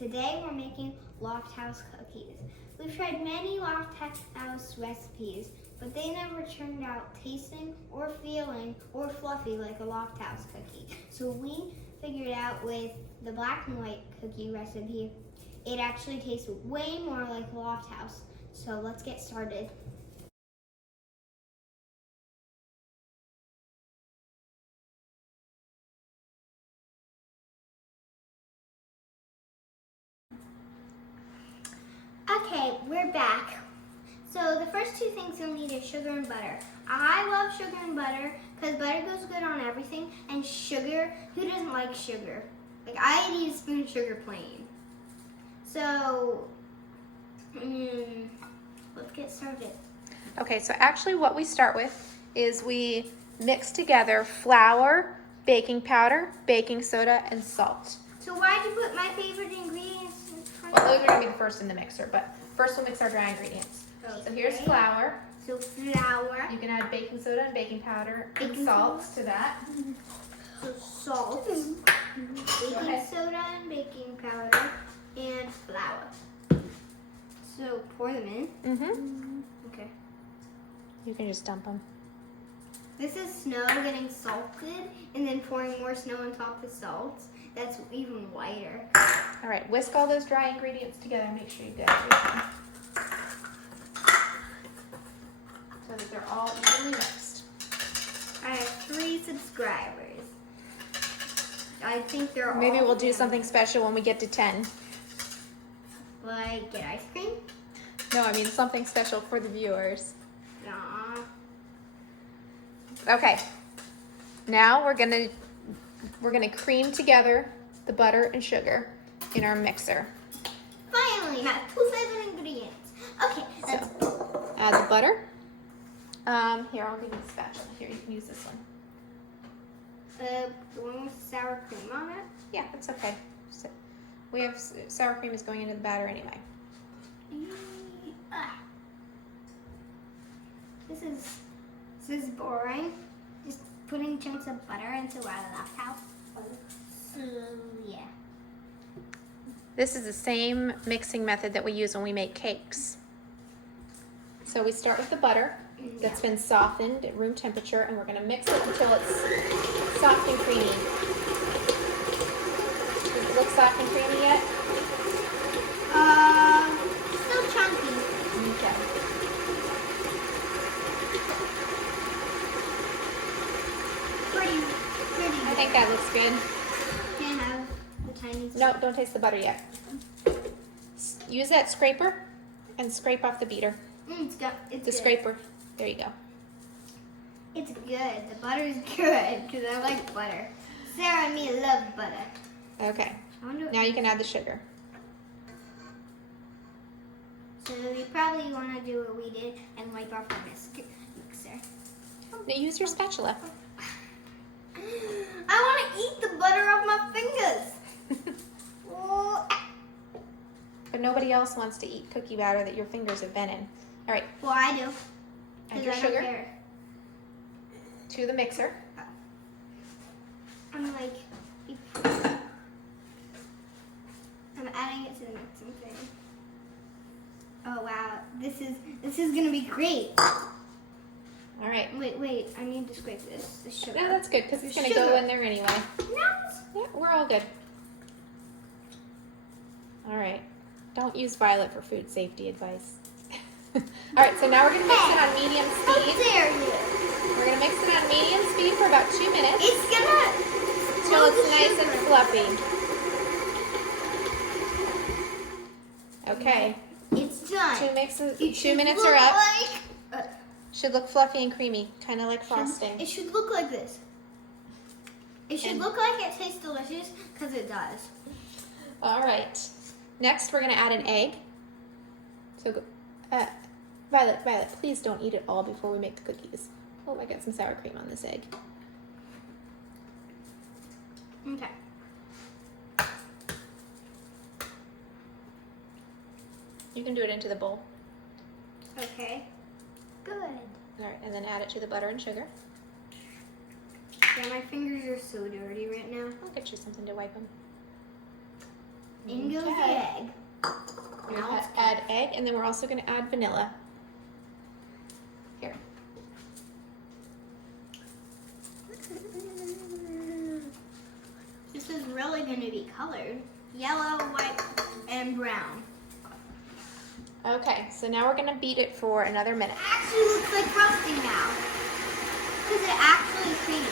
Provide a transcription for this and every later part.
Today we're making Lofthouse cookies. We've tried many Lofthouse recipes, but they never turned out tasting or feeling or fluffy like a Lofthouse cookie. So we figured out with the black and white cookie recipe, it actually tastes way more like Lofthouse. So let's get started. Okay, we're back. So the first two things you'll need is sugar and butter. I love sugar and butter because butter goes good on everything, and sugar, who doesn't like sugar? Like, I eat a spoon of sugar plain. So, let's get started. Okay, so actually what we start with is we mix together flour, baking powder, baking soda, and salt. So why'd you put my favorite ingredients in front Well, those are going to be the first in the mixer, but first we'll mix our dry ingredients. Okay. So here's flour. So flour. You can add baking soda and baking powder and Baking salt soda. to that. So salt, baking soda and baking powder, and flour. So pour them in. Mm-hmm. Okay. You can just dump them. This is snow getting salted and then pouring more snow on top of salt. That's even whiter. All right, whisk all those dry ingredients together and make sure you get everything. So that they're all evenly mixed. I have 3 subscribers. I think they're all... Maybe we'll do something special when we get to 10. Like get ice cream? No, I mean something special for the viewers. Nah. Okay, now we're gonna cream together the butter and sugar in our mixer. Finally, have 2 favorite ingredients. Okay, let's So add the butter. Here, I'll give you the spatula. Here, you can use this one. the one with sour cream on it. Yeah, that's okay. So we have sour cream is going into the batter anyway. This is boring. Just putting chunks of butter into our Lofthouse. So yeah. This is the same mixing method that we use when we make cakes. So we start with the butter that's been softened at room temperature, and we're going to mix it until it's soft and creamy. Does it look soft and creamy yet? Still chunky. Okay. Pretty I think that looks good. Can I have the tiny... No, don't taste the butter yet. Use that scraper and scrape off the beater. It's good. It's The good. scraper. There you go. It's good. The butter's good because I like butter. Sarah and me love butter. Okay. I wonder Now you can add the sugar. So you probably want to do what we did and wipe off the mixer. Now use your spatula. I want to eat the butter off my fingers. Oh. But nobody else wants to eat cookie batter that your fingers have been in. All right, Well, I do. add 'Cause your I don't sugar care. to the mixer. I'm like, I'm adding it to the mixing thing. Oh wow, this is gonna be great. All right. Wait, I need to scrape this sugar. No, that's good because it's going to Sugar. go in there anyway. No. Yeah, we're all good. All right. Don't use Violet for food safety advice. All right, so now we're going to mix it on medium How speed. dare you? We're going to mix it on medium speed for about 2 minutes It's gonna until it's nice and fluffy. Okay. It's done. 2 minutes are up. Should look fluffy and creamy, kind of like frosting. It should look like this. It should look like it tastes delicious because it does. All right. Next, we're going to add an egg. So, Violet, please don't eat it all before we make the cookies. Oh, I got some sour cream on this egg. Okay. You can do it into the bowl. Okay. Good. All right, and then add it to the butter and sugar. Yeah, my fingers are so dirty right now. I'll get you something to wipe them. In goes the Okay. egg. We're Now gonna let's add egg, and then we're also gonna add vanilla. Here. This is really going to be colored. Yellow, white, and brown. Okay, so now we're gonna beat it for another minute. It actually looks like frosting now. Because it actually is creamy.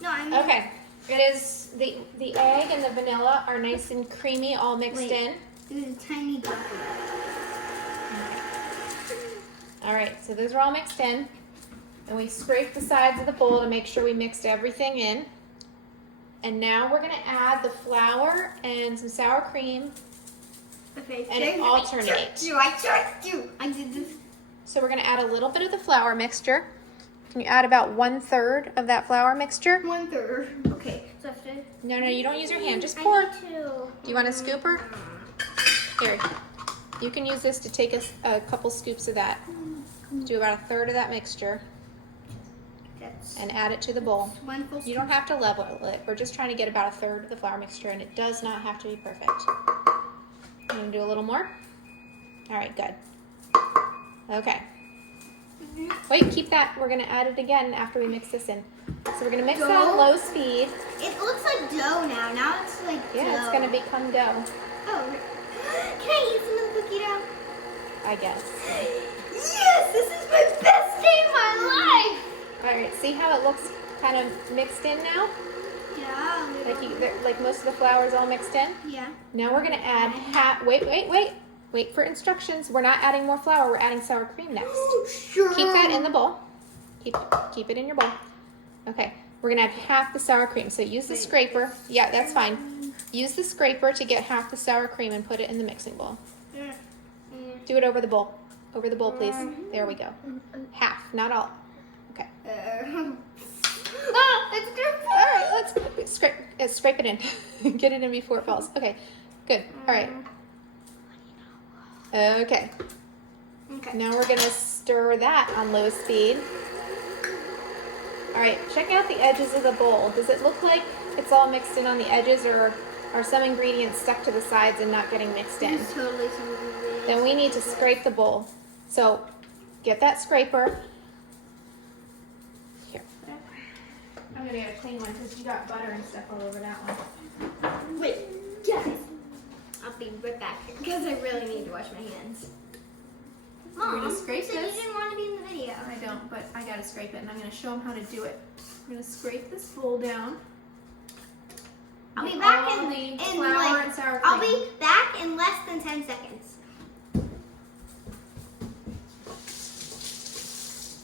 No, I mean... Okay, it is the egg and the vanilla are nice and creamy, all mixed Wait. in. There's a tiny drop of All right, so those are all mixed in. And we scraped the sides of the bowl to make sure we mixed everything in. And now we're gonna add the flour and some sour cream Okay, and alternate. I did this. So we're gonna add a little bit of the flour mixture. Can you add about 1/3 of that flour mixture? 1/3. Okay, so after... No, you don't use your hand, just pour. I need to... Do you want a scooper? Here, you can use this to take a couple scoops of that. Do about 1/3 of that mixture That's and add it to the bowl. one full You don't have to level it. We're just trying to get about 1/3 of the flour mixture, and it does not have to be perfect. I'm gonna do a little more. All right, good. Okay. Wait, keep that. We're gonna add it again after we mix this in. So we're gonna mix it on low speed. It looks like dough now. Now it's like Yeah, dough. it's gonna become dough, Oh, can I eat some of the cookie dough? I guess. Yes, this is my best day of my life. All right, see how it looks kind of mixed in now? Yeah. Like most of the flour is all mixed in. Yeah. Now we're gonna add wait for instructions. We're not adding more flour, we're adding sour cream next. Sure. Keep that in the bowl. Keep it in your bowl. Okay, we're gonna add half the sour cream. So use the scraper. Yeah, that's fine. Use the scraper to get half the sour cream and put it in the mixing bowl. Do it over the bowl. Over the bowl, please. There we go. Half, not all. Okay. It's good. All right, let's scrape it in. Get it in before it falls. Okay, good. All right. Okay. Okay. Now we're gonna stir that on low speed. All right, check out the edges of the bowl. Does it look like it's all mixed in on the edges, or are some ingredients stuck to the sides and not getting mixed in? There's totally some ingredients. Then we need to scrape the bowl. So get that scraper. Here. I'm gonna get a clean one because you got butter and stuff all over that one. Wait, guys. I'll be right back because I really need to wash my hands. We're Mom, gonna scrape you said this. you didn't want to be in the video. I don't, but I gotta scrape it, and I'm gonna show them how to do it. I'm gonna scrape this bowl down. I'll be With back all in the flour like, and sour cream. I'll be back in less than 10 seconds.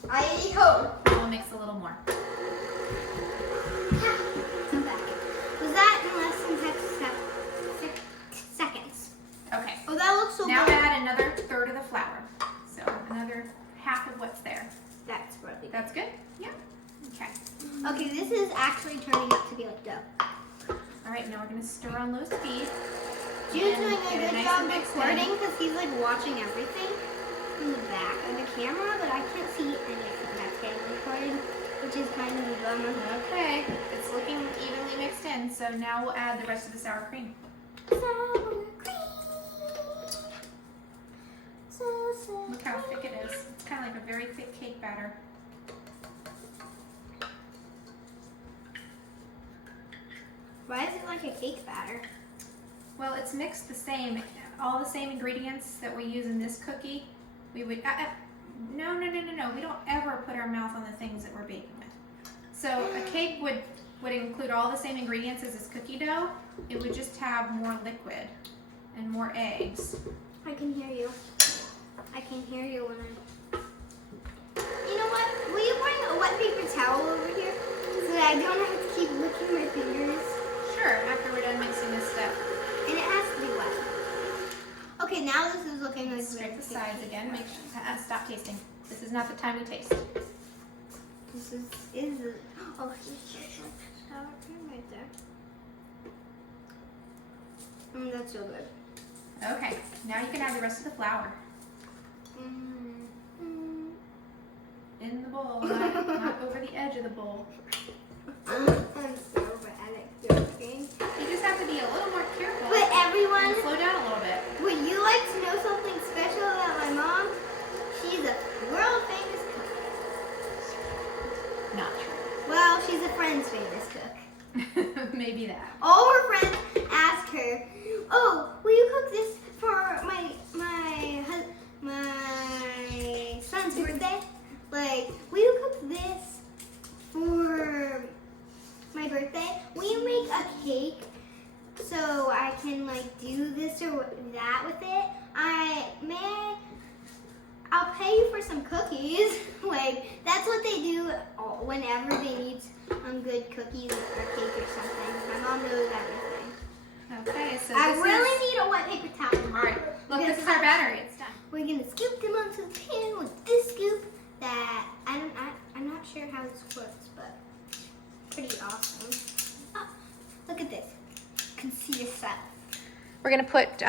I hope. I'll mix a little more. I'm back. Was that in less than 6 seconds? Okay. Oh, that looks so Now good. add another 1/3 of the flour. So another half of what's there. That's really good. That's good? Yeah. Okay. Okay, this is actually turning out to be like dough. All right, now we're gonna stir on low speed. Jude's And doing get a it good nice job and mixed in. recording because he's like watching everything from the back of the camera, but I can't see anything that's getting recorded, which is kind of a bummer. Okay, it's looking evenly mixed in, so now we'll add the rest of the sour cream. Sour cream. So Look how thick it is. It's kind of like a very thick cake batter. Why is it like a cake batter? Well, it's mixed the same, all the same ingredients that we use in this cookie. We would, no. We don't ever put our mouth on the things that we're baking with. So a cake would include all the same ingredients as this cookie dough. It would just have more liquid and more eggs. I can hear you. I can hear you when You know what? Will you bring a wet paper towel over here so that I don't have to keep licking my fingers? Sure, after we're done mixing this stuff. And it has to be wet. Okay, now this is looking like Scrape the cake. sides again. Make sure, stop tasting. This is not the time to taste. This is oh, here's sour cream right there. That's so good. Okay, now you can add the rest of the flour in the bowl, not over the edge of the bowl. I'm so bad at cooking. You she's a Friends famous cook. Maybe that. All her friends ask her, "Oh, will you cook this for my son's birthday? Like, will you cook this for my birthday? Will you make a cake so I can like do this or that with it? I'll pay you for some cookies." Like, that's what they do whenever they need good cookies or cake or something. My mom knows everything. Okay, so I really need a wet paper towel. All right, look, this is our battery. It's done. We're gonna scoop them onto the pan with this scoop that I'm not sure how this works, but pretty awesome. Oh, look at this. You can see the set. We're gonna put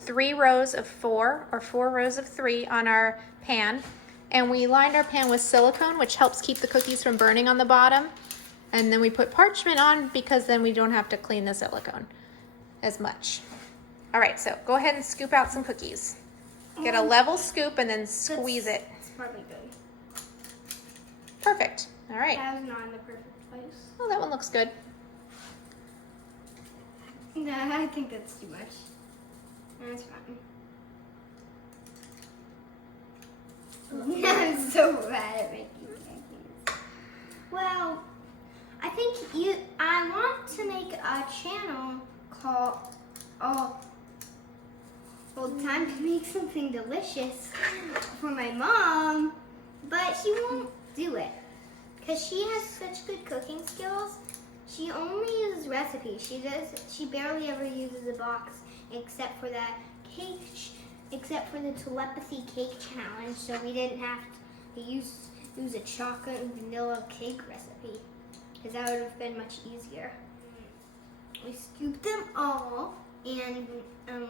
3 rows of 4 or 4 rows of 3 on our pan. And we lined our pan with silicone, which helps keep the cookies from burning on the bottom. And then we put parchment on because then we don't have to clean the silicone as much. All right, so go ahead and scoop out some cookies. Get a level scoop and then squeeze it. It's probably good. Perfect. All right. That was not in the perfect place. Oh, that one looks good. No, I think that's too much. That's fine. I'm so bad at making cookies. Well, I want to make a channel called Time to Make Something Delicious for my mom, but she won't do it because she has such good cooking skills. She only uses recipes. She barely ever uses a box except for that cake, except for the telepathy cake challenge. So we didn't have to use a chocolate and vanilla cake recipe because that would have been much easier. We scooped them all, and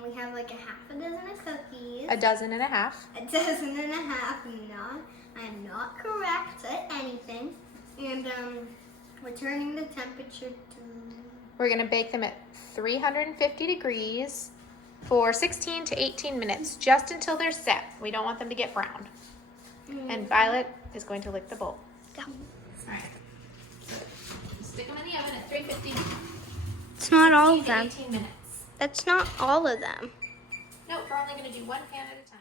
we have like a half a dozen of cookies. A dozen and a half. A dozen and a half. I'm not correct at anything. And we're turning the temperature to... We're gonna bake them at 350 degrees for 16 to 18 minutes, just until they're set. We don't want them to get brown. And Violet is going to lick the bowl. Go. All right. Stick them in the oven at 350. It's not all of 16 to them. 18 minutes. That's not all of them. No, we're only gonna do one pan at a time.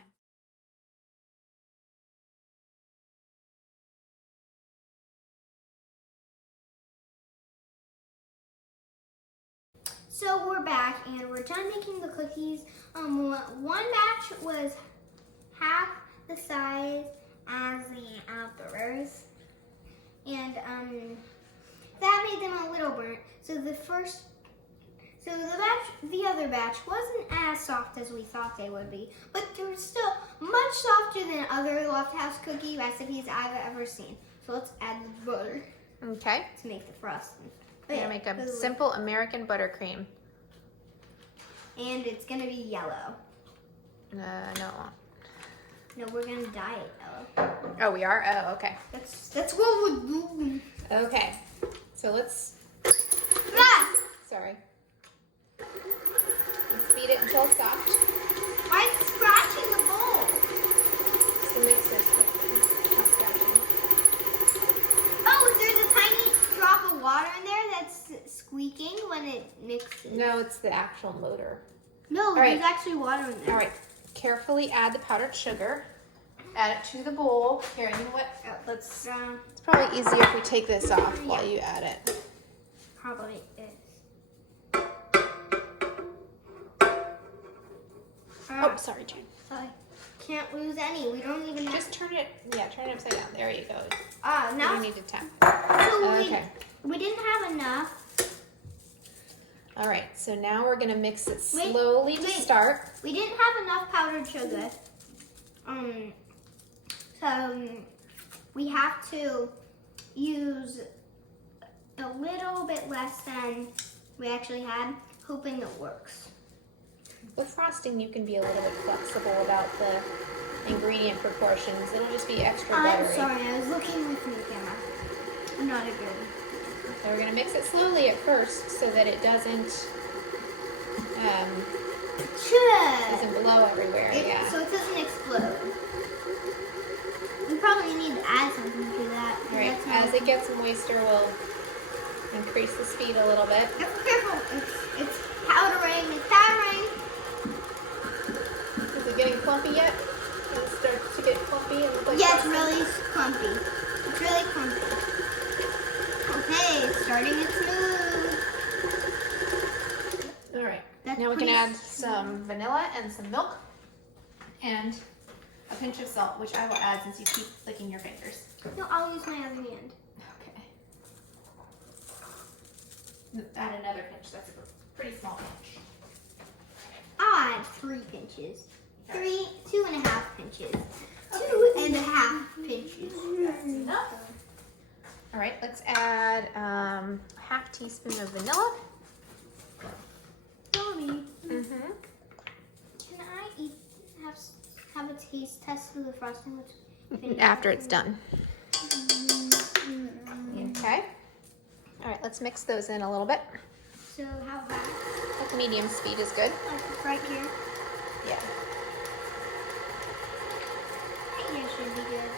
So we're back and we're done making the cookies. One batch was half the size as the others, and that made them a little burnt. So the other batch wasn't as soft as we thought they would be, but they were still much softer than other Lofthouse cookie recipes I've ever seen. So let's add the butter Okay. to make the frosting. We're gonna make a simple American buttercream. And it's gonna be yellow. No. No, we're gonna dye it yellow. Oh, we are? Oh, okay. That's what we're doing. Okay. So let's, Ah! sorry. Let's beat it until it's soft. I'm scratching the bowl. So mix this with not scratching. Oh, there's a tiny drop of water in there that's squeaking when it mixes. No, it's the actual motor. No, right. there's actually water in there. All right. Carefully add the powdered sugar. Add it to the bowl. Here, you know what? Let's It's probably easier if we take this off while you add it. probably is. Oh, sorry, Jane. Sorry. Can't lose any. We don't even have. Just turn it upside down. There you go. Now You need to tap. so Okay. we didn't have enough. All right, so now we're gonna mix it slowly to start. We didn't have enough powdered sugar. So we have to use a little bit less than we actually had, hoping it works. With frosting, you can be a little bit flexible about the ingredient proportions. It'll just be extra buttery. I'm sorry, I was looking with the camera. I'm not a good. So we're gonna mix it slowly at first so that it doesn't blow everywhere. Yeah. So it doesn't explode. We probably need to add something to that. All right. As it gets moister, we'll increase the speed a little bit. Careful, careful. It's powdering. It's powdering. Is it getting clumpy yet? It starts to get clumpy and look like Yeah, it's frosting? really clumpy. It's really clumpy. Okay, it's starting to smooth. All right. That's Now we can pretty add some vanilla and some milk and a pinch of salt, which I will add since you keep licking your fingers. No, I'll use my other hand. Okay. Add another pinch. That's a pretty small pinch. I'll add 3 pinches. 2.5 pinches. Okay. 2.5 pinches. That's enough. All right, let's add a half teaspoon of vanilla. Mommy, Mm-hmm. can I have a taste test of the frosting? After it's done. Okay. All right, let's mix those in a little bit. So how fast? Like medium speed is good. Like right here? Yeah. Right here should be good.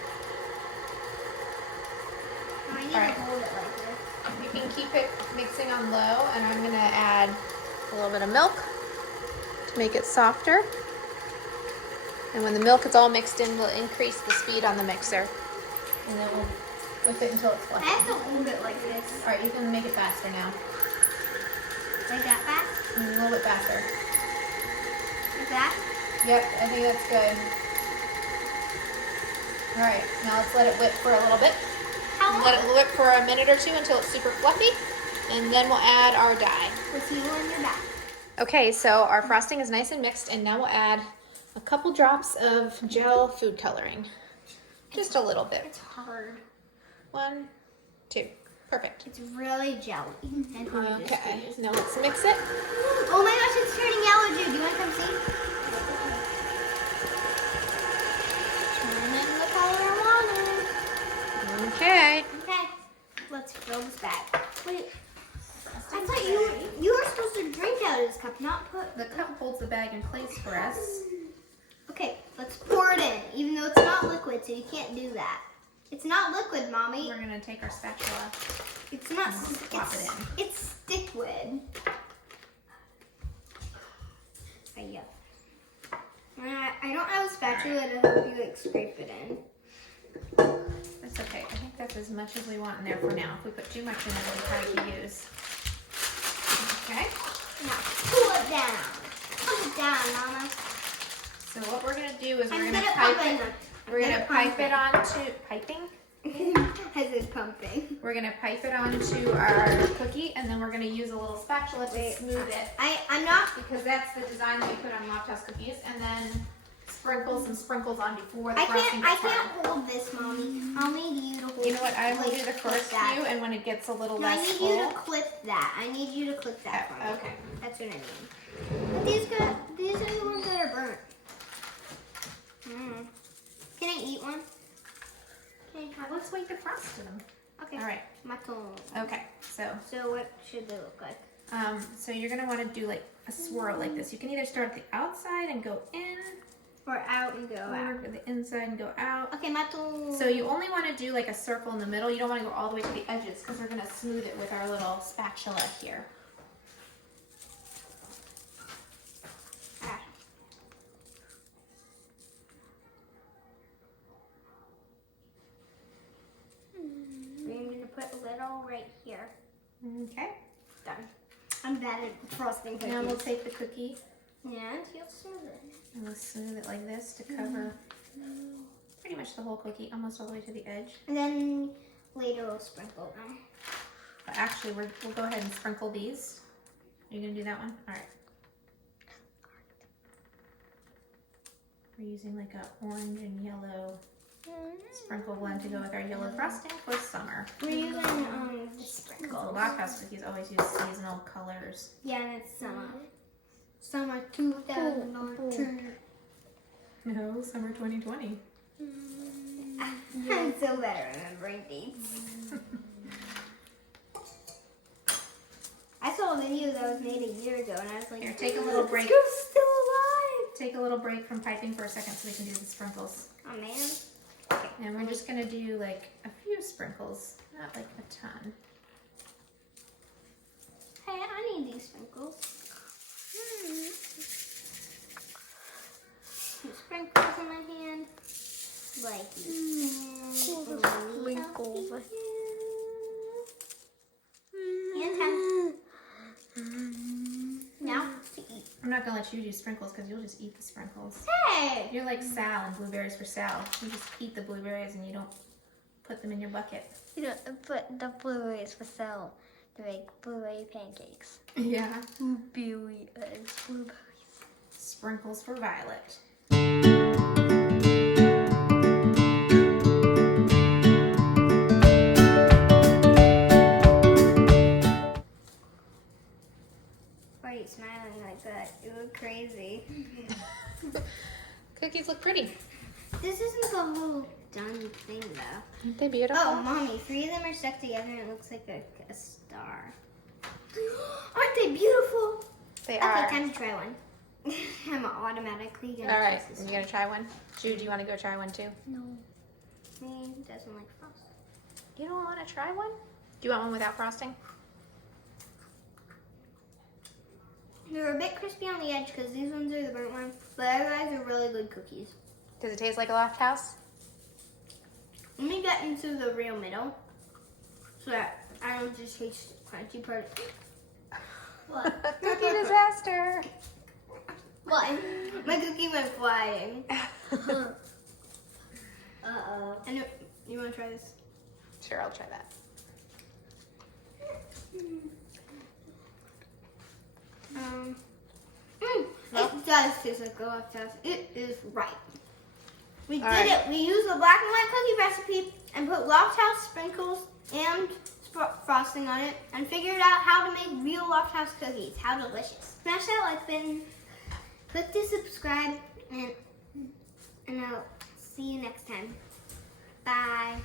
I need All right. to hold it like this. You can keep it mixing on low, and I'm gonna add a little bit of milk to make it softer. And when the milk is all mixed in, we'll increase the speed on the mixer. And then we'll whip it until it's I fluffy. have to hold it like this. All right, you can make it faster now. Like that fast? A little bit faster. Like that? Yep, I think that's good. All right, now let's let it whip for a little bit. How long? Let it whip for a minute or two until it's super fluffy, and then we'll add our dye. We'll see you when you're back. Okay, so our frosting is nice and mixed, and now we'll add a couple drops of gel food coloring. Just a little bit. It's hard. 1, 2. Perfect. It's really jelly. And hard to Okay, squeeze. now let's mix it. Oh my gosh, it's turning yellow, Jude. Do you want to come see? Turning the color I wanted. Okay. Okay, let's fill this bag. Wait, I thought you were supposed to drink out of this cup, not put. The cup holds the bag in place for us. Okay, let's pour it in, even though it's not liquid, so you can't do that. It's not liquid, Mommy. We're gonna take our spatula. It's not. Swap it in. It's stickwood. Yeah. I don't have a spatula to help you like scrape it in. That's okay. I think that's as much as we want in there for now. If we put too much in, it'll be hard to use. Okay. Now pull it down. Pull it down, Mama. So what we're gonna do is I'm we're good gonna at pipe pumping. it. We're gonna pipe it onto piping. I said pumping. We're gonna pipe it onto our cookie, and then we're gonna use a little spatula to smooth it, I'm not. because that's the design that we put on Lofthouse cookies, and then sprinkle some sprinkles on before the I frosting can't gets hard. hold this, Mommy. I'll need you to hold. You know what? I will like, do the clip first that. few, and when it gets a little No, I less need full. you to clip that. I need you to clip that for me. Okay. That's what I mean. But these are the ones that are burnt. Can I eat one? Let's wait to frost them. Okay. All right. Maton. Okay. So What should they look like? so you're gonna want to do like a swirl like this. You can either start at the outside and go in, Or out and go out. or the inside and go out. Okay, maton. So you only want to do like a circle in the middle. You don't want to go all the way to the edges, because we're gonna smooth it with our little spatula here. Ah. I'm gonna put a little right here. Okay. Done. I'm bad at frosting cookies. Now we'll take the cookie Yeah, you'll smooth it. and we'll smooth it like this to cover pretty much the whole cookie, almost all the way to the edge. And then later we'll sprinkle them. But actually, we'll go ahead and sprinkle these. Are you gonna do that one? All right. We're using like a orange and yellow sprinkle blend to go with our yellow frosting for summer. We're using the The sprinkles. Lofthouse cookies always use seasonal colors. Yeah, and it's summer. Summer 2002. No, summer 2020. I'm so bad at remembering dates. I saw a video that was made a year ago, and I was like, Here, take a little break. Scoop's still alive. Take a little break from piping for a second so we can do the sprinkles. Oh man. And we're just gonna do like a few sprinkles, not like a ton. like Sprinkles. And time. Now to eat. I'm not gonna let you do sprinkles because you'll just eat the sprinkles. Hey! You're like Sal and blueberries for Sal. You just eat the blueberries and you don't put them in your bucket. You know, but the blueberries for sale. They make blueberry pancakes. Yeah. Blueberry eggs, blueberries. Sprinkles for Violet. Why are you smiling like that? You look crazy. Cookies look pretty. This isn't the whole done thing though. Aren't they beautiful? Oh, Mommy, 3 of them are stuck together and it looks like a star. Aren't they beautiful? They Okay, are. time to try one. I'm automatically gonna All right, choose this you gonna try one? Jude, do you want to go try one too? No. one. Me doesn't like frosting. You don't want to try one? Do you want one without frosting? They're a bit crispy on the edge because these ones are the burnt ones, but otherwise they're really good cookies. Does it taste like a Lofthouse? Let me get into the real middle so that I don't just taste the crunchy part. What? Cookie disaster. What? My cookie went flying. Uh-oh. And you want to try this? Sure, I'll try that. It does taste like a Lofthouse. It is right. We did right. it. We used a black and white cookie recipe and put Lofthouse sprinkles and frosting on it and figured out how to make real Lofthouse cookies. How delicious. Smash that like button. Click to subscribe and I'll see you next time. Bye.